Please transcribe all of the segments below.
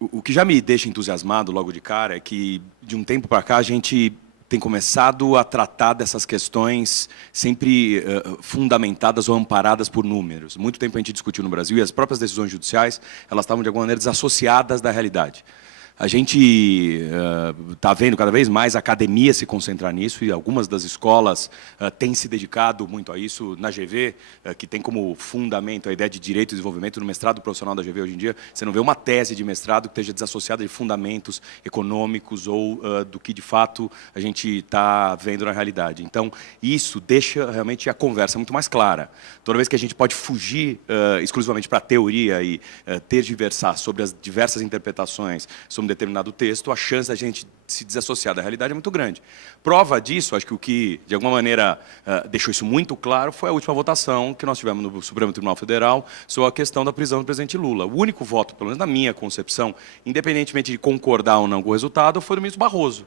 O que já me deixa entusiasmado logo de cara é que, de um tempo para cá, a gente tem começado a tratar dessas questões sempre fundamentadas ou amparadas por números. Muito tempo a gente discutiu no Brasil e as próprias decisões judiciais, elas estavam, de alguma maneira, desassociadas da realidade. A gente está vendo cada vez mais a academia se concentrar nisso e algumas das escolas têm se dedicado muito a isso. Na GV, que tem como fundamento a ideia de direito e desenvolvimento, no mestrado profissional da GV hoje em dia, você não vê uma tese de mestrado que esteja desassociada de fundamentos econômicos ou do que, de fato, a gente está vendo na realidade. Então, isso deixa realmente a conversa muito mais clara. Toda vez que a gente pode fugir exclusivamente para a teoria e tergiversar sobre as diversas interpretações sobre um determinado texto, a chance da gente se desassociar da realidade é muito grande. Prova disso, acho que o que, de alguma maneira, deixou isso muito claro foi a última votação que nós tivemos no Supremo Tribunal Federal sobre a questão da prisão do presidente Lula. O único voto, pelo menos na minha concepção, independentemente de concordar ou não com o resultado, foi do ministro Barroso.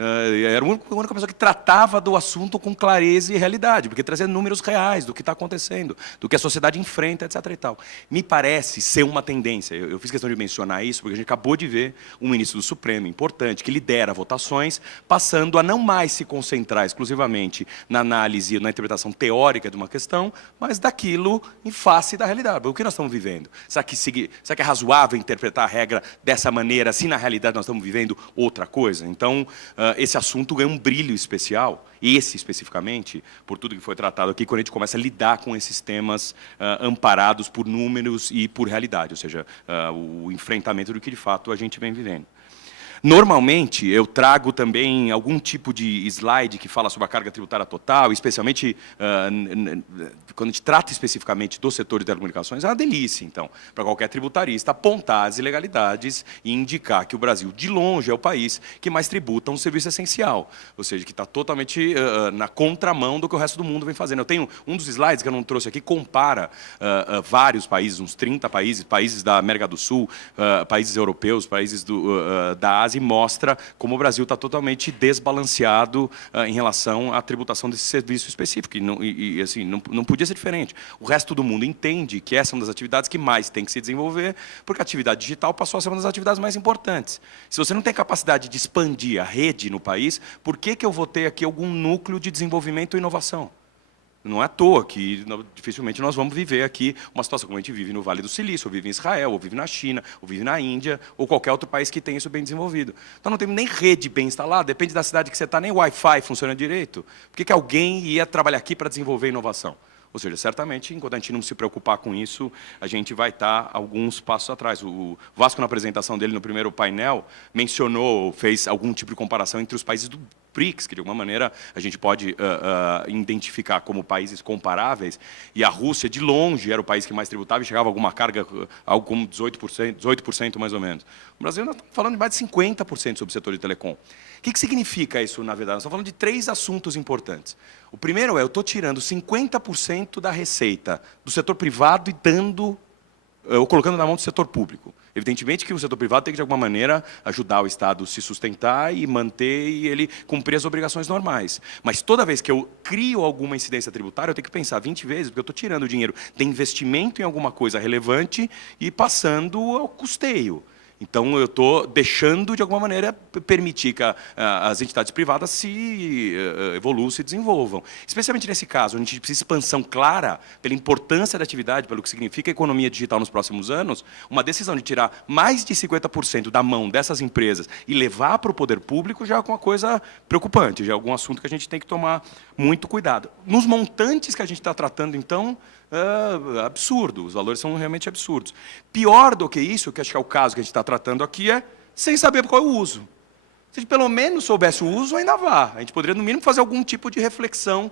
Era a única pessoa que tratava do assunto com clareza e realidade, porque trazia números reais do que está acontecendo, do que a sociedade enfrenta, etc. e tal. Me parece ser uma tendência, eu fiz questão de mencionar isso, porque a gente acabou de ver um ministro do Supremo importante, que lidera votações, passando a não mais se concentrar exclusivamente na análise e na interpretação teórica de uma questão, mas daquilo em face da realidade. O que nós estamos vivendo? Será que é razoável interpretar a regra dessa maneira, se na realidade nós estamos vivendo outra coisa? Então, esse assunto ganha um brilho especial, esse especificamente, por tudo que foi tratado aqui, quando a gente começa a lidar com esses temas amparados por números e por realidade, ou seja, o enfrentamento do que de fato a gente vem vivendo. Normalmente, eu trago também algum tipo de slide que fala sobre a carga tributária total, especialmente quando a gente trata especificamente do setor de telecomunicações, é uma delícia, então, para qualquer tributarista apontar as ilegalidades e indicar que o Brasil, de longe, é o país que mais tributa um serviço essencial, ou seja, que está totalmente na contramão do que o resto do mundo vem fazendo. Eu tenho um dos slides que eu não trouxe aqui, compara vários países, uns 30 países, países da América do Sul, países europeus, países da Ásia, e mostra como o Brasil está totalmente desbalanceado em relação à tributação desse serviço específico. E assim, não podia ser diferente. O resto do mundo entende que essa é uma das atividades que mais tem que se desenvolver, porque a atividade digital passou a ser uma das atividades mais importantes. Se você não tem capacidade de expandir a rede no país, por que eu vou ter aqui algum núcleo de desenvolvimento e inovação? Não é à toa que dificilmente nós vamos viver aqui uma situação como a gente vive no Vale do Silício, ou vive em Israel, ou vive na China, ou vive na Índia, ou qualquer outro país que tenha isso bem desenvolvido. Então não tem nem rede bem instalada, depende da cidade que você está, nem Wi-Fi funciona direito. Por que alguém ia trabalhar aqui para desenvolver inovação? Ou seja, certamente, enquanto a gente não se preocupar com isso, a gente vai estar alguns passos atrás. O Vasco, na apresentação dele no primeiro painel, mencionou, fez algum tipo de comparação entre os países do BRICS, que de alguma maneira a gente pode identificar como países comparáveis, e a Rússia, de longe, era o país que mais tributava e chegava a alguma carga, algo como 18% mais ou menos. O Brasil, nós estamos falando de mais de 50% sobre o setor de telecom. O que significa isso, na verdade? Nós estamos falando de 3 assuntos importantes. O primeiro é, eu estou tirando 50% da receita do setor privado e ou colocando na mão do setor público. Evidentemente que o setor privado tem que, de alguma maneira, ajudar o Estado a se sustentar e manter e ele cumprir as obrigações normais. Mas toda vez que eu crio alguma incidência tributária, eu tenho que pensar 20 vezes, porque eu estou tirando o dinheiro de investimento em alguma coisa relevante e passando ao custeio. Então, eu estou deixando, de alguma maneira, permitir que as entidades privadas se evoluam, se desenvolvam. Especialmente nesse caso, onde a gente precisa de expansão clara pela importância da atividade, pelo que significa a economia digital nos próximos anos, uma decisão de tirar mais de 50% da mão dessas empresas e levar para o poder público já é alguma coisa preocupante, já é algum assunto que a gente tem que tomar muito cuidado. Nos montantes que a gente está tratando, então, absurdo, os valores são realmente absurdos. Pior do que isso, que acho que é o caso que a gente está tratando aqui, é sem saber qual é o uso. Se a gente pelo menos soubesse o uso, ainda vá. A gente poderia, no mínimo, fazer algum tipo de reflexão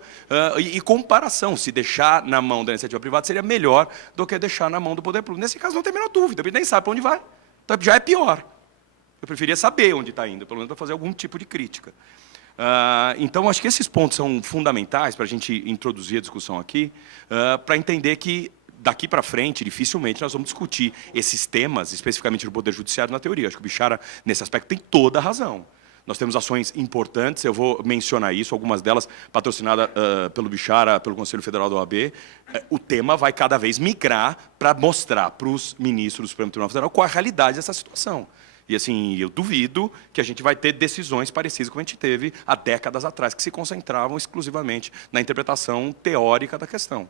e comparação. Se deixar na mão da iniciativa privada seria melhor do que deixar na mão do poder público. Nesse caso, não tem a menor dúvida, a gente nem sabe para onde vai. Então, já é pior. Eu preferia saber onde está indo, pelo menos para fazer algum tipo de crítica. Então, acho que esses pontos são fundamentais para a gente introduzir a discussão aqui, para entender que, daqui para frente, dificilmente nós vamos discutir esses temas, especificamente do Poder Judiciário, na teoria. Acho que o Bixara, nesse aspecto, tem toda a razão. Nós temos ações importantes, eu vou mencionar isso, algumas delas patrocinadas pelo Bichara, pelo Conselho Federal da OAB. O tema vai cada vez migrar para mostrar para os ministros do Supremo Tribunal Federal qual é a realidade dessa situação. E assim, eu duvido que a gente vai ter decisões parecidas como a gente teve há décadas atrás, que se concentravam exclusivamente na interpretação teórica da questão.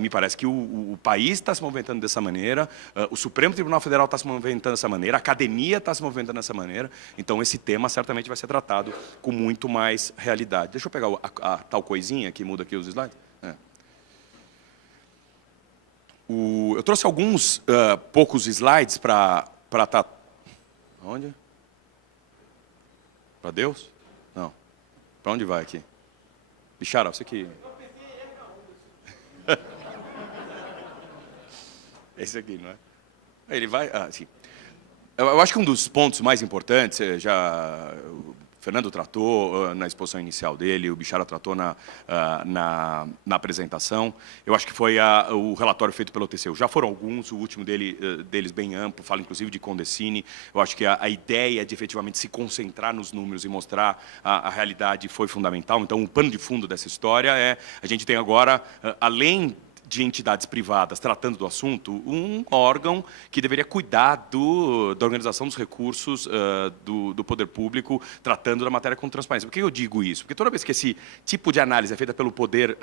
Me parece que o país está se movimentando dessa maneira, o Supremo Tribunal Federal está se movimentando dessa maneira, a academia está se movimentando dessa maneira, então esse tema certamente vai ser tratado com muito mais realidade. Deixa eu pegar a tal coisinha que muda aqui os slides. Eu trouxe alguns poucos slides para estar... Onde? Para Deus? Não. Para onde vai aqui? Bichara, você que... Esse aqui, não é? Ele vai... sim. Eu acho que um dos pontos mais importantes, o Fernando tratou na exposição inicial dele, o Bichara tratou na apresentação. Eu acho que foi o relatório feito pelo TCU. Já foram alguns, o último deles bem amplo, fala inclusive de Condecini. Eu acho que a ideia de efetivamente se concentrar nos números e mostrar a realidade foi fundamental. Então, o pano de fundo dessa história é, a gente tem agora, além de entidades privadas tratando do assunto, um órgão que deveria cuidar da organização dos recursos do poder público, tratando da matéria com transparência. Por que eu digo isso? Porque toda vez que esse tipo de análise é feita pelo poder,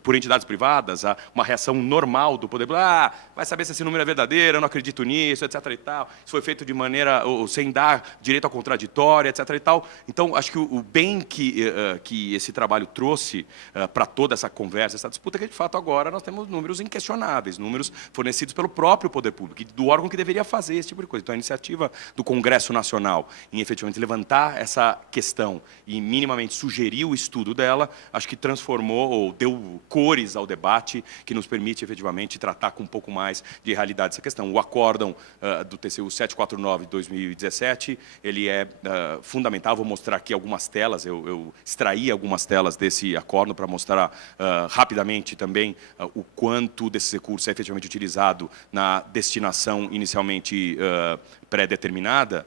por entidades privadas, uma reação normal do poder, vai saber se esse número é verdadeiro, eu não acredito nisso, etc. e tal. Isso foi feito de maneira, sem dar direito ao contraditório, etc. e tal. Então, acho que o bem que esse trabalho trouxe para toda essa conversa, essa disputa, é que de fato agora nós temos números inquestionáveis, números fornecidos pelo próprio poder público, do órgão que deveria fazer esse tipo de coisa. Então, a iniciativa do Congresso Nacional em efetivamente levantar essa questão e minimamente sugerir o estudo dela, acho que transformou ou deu cores ao debate que nos permite efetivamente tratar com um pouco mais de realidade essa questão. O acórdão do TCU 749 de 2017, ele é fundamental. Vou mostrar aqui algumas telas, eu extraí algumas telas desse acórdão para mostrar rapidamente também o quanto desses recursos é efetivamente utilizado na destinação inicialmente pré-determinada,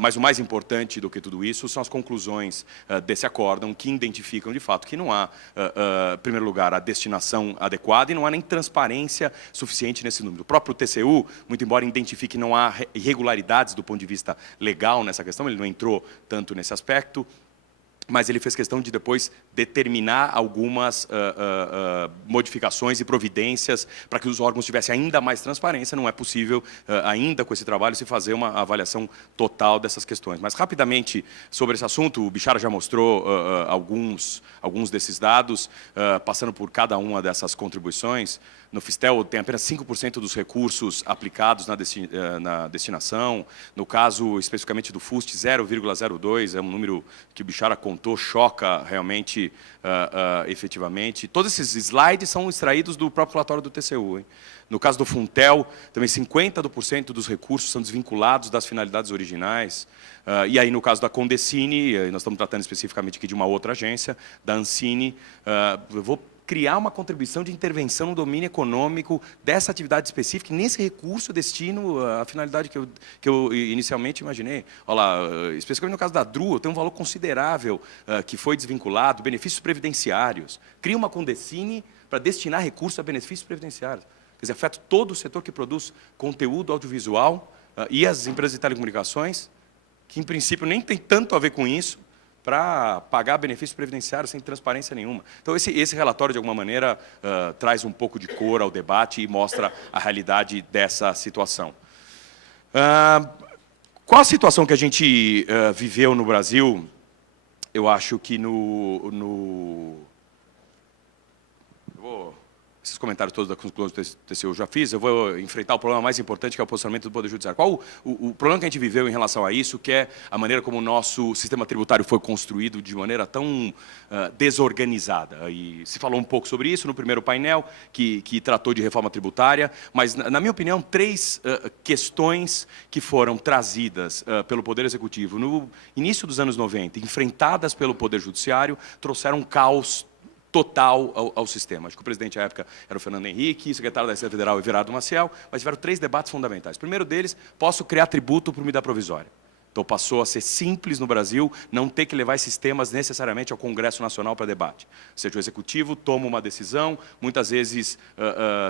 mas o mais importante do que tudo isso são as conclusões desse acórdão que identificam, de fato, que não há, em primeiro lugar, a destinação adequada e não há nem transparência suficiente nesse número. O próprio TCU, muito embora identifique que não há irregularidades do ponto de vista legal nessa questão, ele não entrou tanto nesse aspecto, mas ele fez questão de depois determinar algumas modificações e providências para que os órgãos tivessem ainda mais transparência. Não é possível, ainda com esse trabalho, se fazer uma avaliação total dessas questões. Mas, rapidamente, sobre esse assunto, o Bichara já mostrou alguns desses dados, passando por cada uma dessas contribuições. No Fistel tem apenas 5% dos recursos aplicados na destinação. No caso, especificamente do FUST, 0,02, é um número que o Bichara contou, choca realmente, efetivamente. Todos esses slides são extraídos do próprio relatório do TCU. Hein? No caso do Funtel, também 50% dos recursos são desvinculados das finalidades originais. E aí, no caso da Condecini, nós estamos tratando especificamente aqui de uma outra agência, da Ancine, eu vou criar uma contribuição de intervenção no domínio econômico dessa atividade específica, e nesse recurso eu destino a finalidade que eu inicialmente imaginei. Olha lá, especificamente no caso da DRU, tem um valor considerável que foi desvinculado, benefícios previdenciários. Cria uma Condecini para destinar recursos a benefícios previdenciários. Quer dizer, afeta todo o setor que produz conteúdo audiovisual e as empresas de telecomunicações, que em princípio nem tem tanto a ver com isso, para pagar benefícios previdenciários sem transparência nenhuma. Então, esse relatório, de alguma maneira, traz um pouco de cor ao debate e mostra a realidade dessa situação. Qual a situação que a gente viveu no Brasil? Eu acho que esses comentários todos da conclusão do TCU eu já fiz, eu vou enfrentar o problema mais importante, que é o posicionamento do Poder Judiciário. Qual o problema que a gente viveu em relação a isso, que é a maneira como o nosso sistema tributário foi construído de maneira tão desorganizada. E se falou um pouco sobre isso no primeiro painel, que tratou de reforma tributária, mas, na minha opinião, três questões que foram trazidas pelo Poder Executivo no início dos anos 90, enfrentadas pelo Poder Judiciário, trouxeram um caos total ao sistema. Acho que o presidente à época era o Fernando Henrique, o secretário da Receita Federal é o Everardo Maciel, mas tiveram três debates fundamentais. O primeiro deles, posso criar tributo por medida provisória. Então passou a ser simples no Brasil não ter que levar esses temas necessariamente ao Congresso Nacional para debate. Ou seja, o Executivo toma uma decisão, muitas vezes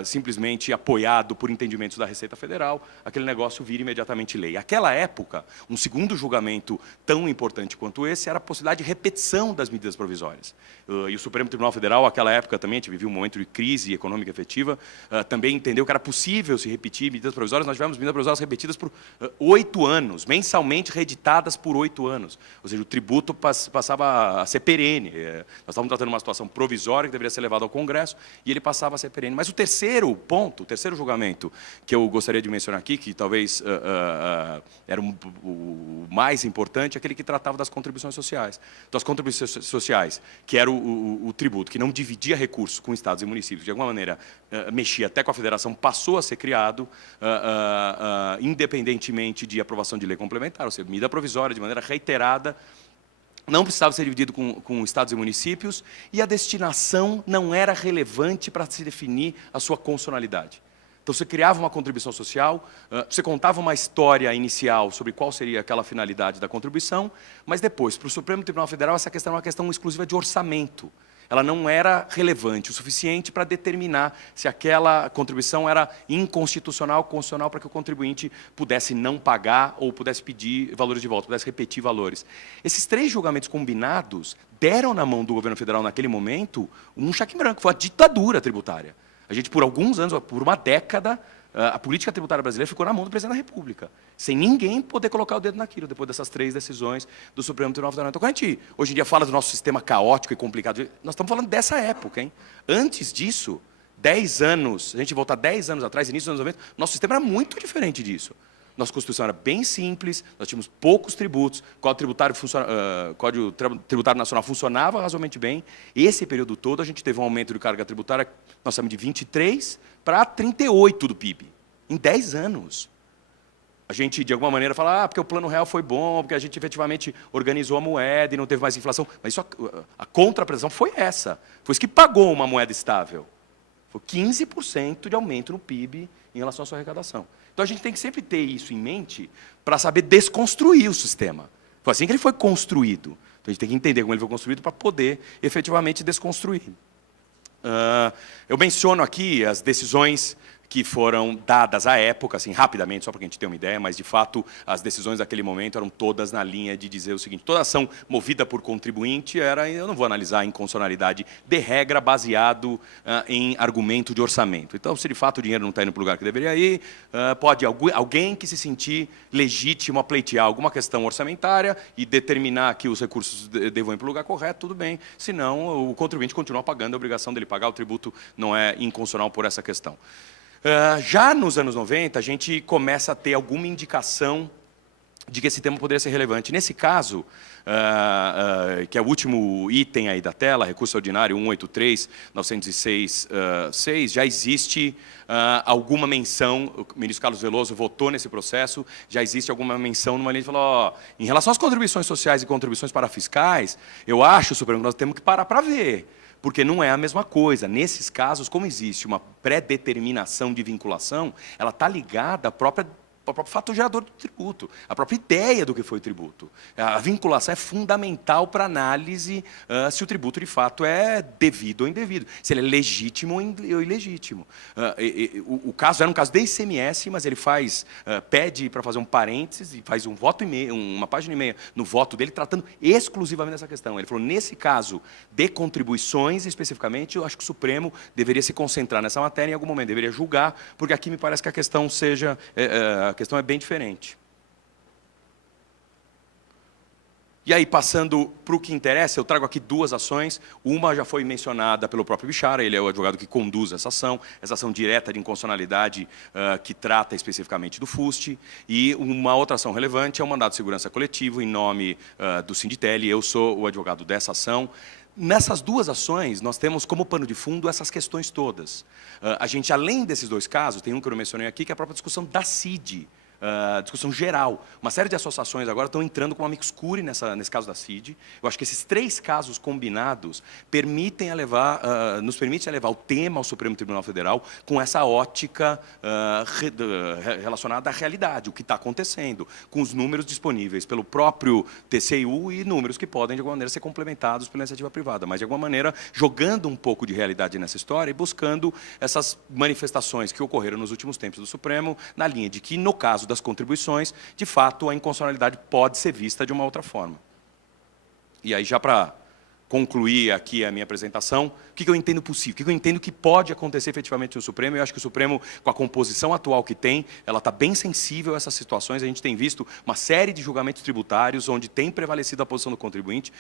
simplesmente apoiado por entendimentos da Receita Federal, aquele negócio vira imediatamente lei. Naquela época, um segundo julgamento tão importante quanto esse era a possibilidade de repetição das medidas provisórias. E o Supremo Tribunal Federal, naquela época também, a gente vivia um momento de crise econômica efetiva, também entendeu que era possível se repetir medidas provisórias. Nós tivemos medidas provisórias repetidas por 8 anos, mensalmente reeditadas por 8 anos. Ou seja, o tributo passava a ser perene. Nós estávamos tratando uma situação provisória que deveria ser levada ao Congresso e ele passava a ser perene. Mas o terceiro ponto, o terceiro julgamento que eu gostaria de mencionar aqui, que talvez era o mais importante, é aquele que tratava das contribuições sociais. Então, as contribuições sociais, que era o tributo, que não dividia recursos com estados e municípios, de alguma maneira mexia até com a federação, passou a ser criado, independentemente de aprovação de lei complementar, ou seja, medida provisória, de maneira reiterada, não precisava ser dividido com estados e municípios, e a destinação não era relevante para se definir a sua constitucionalidade. Então, você criava uma contribuição social, você contava uma história inicial sobre qual seria aquela finalidade da contribuição, mas depois, para o Supremo Tribunal Federal, essa questão era uma questão exclusiva de orçamento. Ela não era relevante o suficiente para determinar se aquela contribuição era inconstitucional ou constitucional para que o contribuinte pudesse não pagar ou pudesse pedir valores de volta, pudesse repetir valores. Esses 3 julgamentos combinados deram na mão do governo federal, naquele momento, um cheque em branco. Foi a ditadura tributária. A gente, por alguns anos, por uma década, a política tributária brasileira ficou na mão do presidente da República, sem ninguém poder colocar o dedo naquilo, depois dessas 3 decisões do Supremo Tribunal Federal. Então, quando a gente, hoje em dia, fala do nosso sistema caótico e complicado, nós estamos falando dessa época, hein? Antes disso, 10 anos, a gente voltar 10 anos atrás, início dos anos 90, nosso sistema era muito diferente disso. Nossa Constituição era bem simples, nós tínhamos poucos tributos, o Código Tributário Nacional funcionava razoavelmente bem. Esse período todo, a gente teve um aumento de carga tributária, nós estamos de 23 para 38 do PIB, em 10 anos. A gente, de alguma maneira, fala, porque o Plano Real foi bom, porque a gente efetivamente organizou a moeda e não teve mais inflação. Mas isso, a contraprestação foi essa. Foi isso que pagou uma moeda estável. Foi 15% de aumento no PIB em relação à sua arrecadação. Então, a gente tem que sempre ter isso em mente para saber desconstruir o sistema. Foi assim que ele foi construído. Então, a gente tem que entender como ele foi construído para poder, efetivamente, desconstruir. Eu menciono aqui as decisões que foram dadas à época, assim, rapidamente, só para que a gente tenha uma ideia, mas, de fato, as decisões daquele momento eram todas na linha de dizer o seguinte: toda ação movida por contribuinte era, eu não vou analisar a inconstitucionalidade de regra baseado em argumento de orçamento. Então, se de fato o dinheiro não está indo para o lugar que deveria ir, pode alguém que se sentir legítimo a pleitear alguma questão orçamentária e determinar que os recursos devam ir para o lugar correto, tudo bem. Senão, o contribuinte continua pagando, a obrigação dele pagar, o tributo não é inconstitucional por essa questão. Já nos anos 90, a gente começa a ter alguma indicação de que esse tema poderia ser relevante. Nesse caso, que é o último item aí da tela, recurso ordinário 183.906.6, já existe alguma menção, o ministro Carlos Veloso votou nesse processo, já existe alguma menção numa linha de falar, em relação às contribuições sociais e contribuições parafiscais, eu acho, Supremo, que nós temos que parar para ver. Porque não é a mesma coisa. Nesses casos, como existe uma pré-determinação de vinculação, ela está ligada ao próprio fato gerador do tributo, a própria ideia do que foi o tributo. A vinculação é fundamental para a análise se o tributo, de fato, é devido ou indevido, se ele é legítimo ou ilegítimo. O caso era um caso de ICMS, mas ele pede para fazer um parênteses e faz uma página e meia no voto dele, tratando exclusivamente dessa questão. Ele falou, nesse caso de contribuições, especificamente, eu acho que o Supremo deveria se concentrar nessa matéria em algum momento, deveria julgar, porque aqui me parece que a questão seja... A questão é bem diferente. E aí, passando para o que interessa, eu trago aqui 2 ações. Uma já foi mencionada pelo próprio Bichara, ele é o advogado que conduz essa ação direta de inconstitucionalidade que trata especificamente do FUST. E uma outra ação relevante é o mandado de segurança coletivo em nome do Sinditel, eu sou o advogado dessa ação. Nessas 2 ações, nós temos como pano de fundo essas questões todas. A gente, além desses 2 casos, tem um que eu mencionei aqui, que é a própria discussão da CID. discussão geral. Uma série de associações agora estão entrando com uma amicus curiae nesse caso da CID. Eu acho que esses 3 casos combinados nos permitem levar o tema ao Supremo Tribunal Federal com essa ótica relacionada à realidade, o que está acontecendo, com os números disponíveis pelo próprio TCU e números que podem, de alguma maneira, ser complementados pela iniciativa privada, mas, de alguma maneira, jogando um pouco de realidade nessa história e buscando essas manifestações que ocorreram nos últimos tempos do Supremo, na linha de que, no caso das contribuições, de fato, a inconstitucionalidade pode ser vista de uma outra forma. E aí, já para concluir aqui a minha apresentação, o que eu entendo possível, o que eu entendo que pode acontecer efetivamente no Supremo. Eu acho que o Supremo, com a composição atual que tem, ela está bem sensível a essas situações. A gente tem visto uma série de julgamentos tributários onde tem prevalecido a posição do contribuinte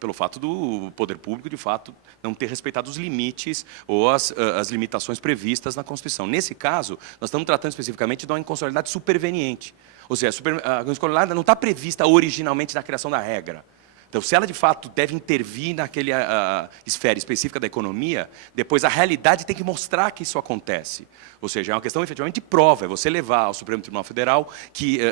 pelo fato do poder público, de fato, não ter respeitado os limites ou as limitações previstas na Constituição. Nesse caso, nós estamos tratando especificamente de uma inconstitucionalidade superveniente. Ou seja, a inconstitucionalidade não está prevista originalmente na criação da regra. Então, se ela, de fato, deve intervir naquela esfera específica da economia, depois a realidade tem que mostrar que isso acontece. Ou seja, é uma questão, efetivamente, de prova. É você levar ao Supremo Tribunal Federal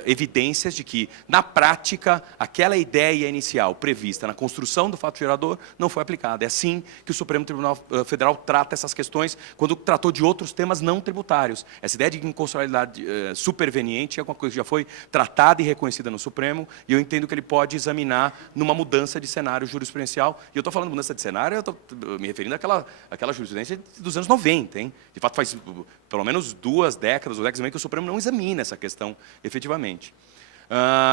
evidências de que, na prática, aquela ideia inicial prevista na construção do fato gerador não foi aplicada. É assim que o Supremo Tribunal Federal trata essas questões quando tratou de outros temas não tributários. Essa ideia de inconstitucionalidade superveniente é uma coisa que já foi tratada e reconhecida no Supremo, e eu entendo que ele pode examinar numa mudança de cenário jurisprudencial. E eu estou falando de mudança de cenário, eu estou me referindo àquela jurisprudência dos anos 90. Hein? De fato, faz pelo menos 2 décadas ou décadas e meia que o Supremo não examina essa questão efetivamente.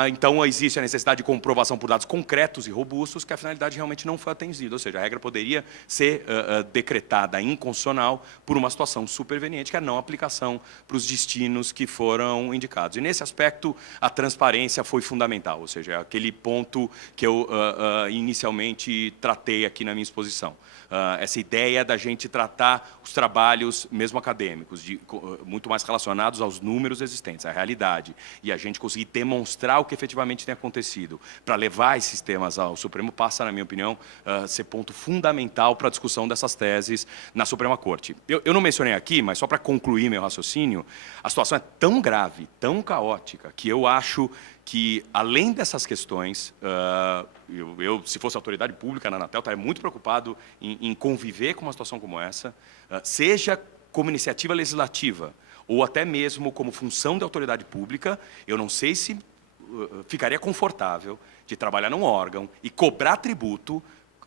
Então, existe a necessidade de comprovação por dados concretos e robustos que a finalidade realmente não foi atendida. Ou seja, a regra poderia ser decretada inconstitucional por uma situação superveniente, que é a não aplicação para os destinos que foram indicados. E, nesse aspecto, a transparência foi fundamental. Ou seja, é aquele ponto que eu inicialmente tratei aqui na minha exposição. Essa ideia da gente tratar os trabalhos, mesmo acadêmicos, muito mais relacionados aos números existentes, à realidade, e a gente conseguir demonstrar o que efetivamente tem acontecido para levar esses temas ao Supremo, passa, na minha opinião, ser ponto fundamental para a discussão dessas teses na Suprema Corte. Eu não mencionei aqui, mas só para concluir meu raciocínio, a situação é tão grave, tão caótica, que eu acho que, além dessas questões, se fosse autoridade pública na Anatel, estaria muito preocupado em conviver com uma situação como essa, seja como iniciativa legislativa ou até mesmo como função da autoridade pública. Eu não sei se ficaria confortável de trabalhar num órgão e cobrar tributo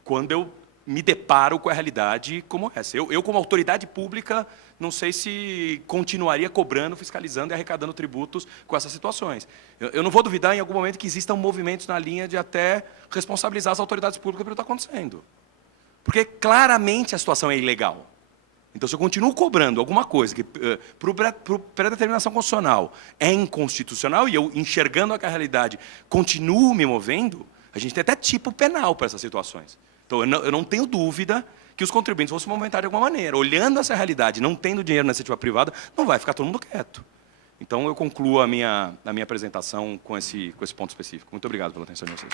quando eu me deparo com a realidade como essa. Eu como autoridade pública, não sei se continuaria cobrando, fiscalizando e arrecadando tributos com essas situações. Eu não vou duvidar, em algum momento, que existam movimentos na linha de até responsabilizar as autoridades públicas pelo que está acontecendo. Porque, claramente, a situação é ilegal. Então, se eu continuo cobrando alguma coisa que, por pré-determinação constitucional, é inconstitucional, e eu, enxergando a realidade, continuo me movendo, a gente tem até tipo penal para essas situações. Então, eu não tenho dúvida que os contribuintes vão se movimentar de alguma maneira. Olhando essa realidade, não tendo dinheiro na iniciativa privada, não vai ficar todo mundo quieto. Então, eu concluo a minha apresentação com esse ponto específico. Muito obrigado pela atenção de vocês.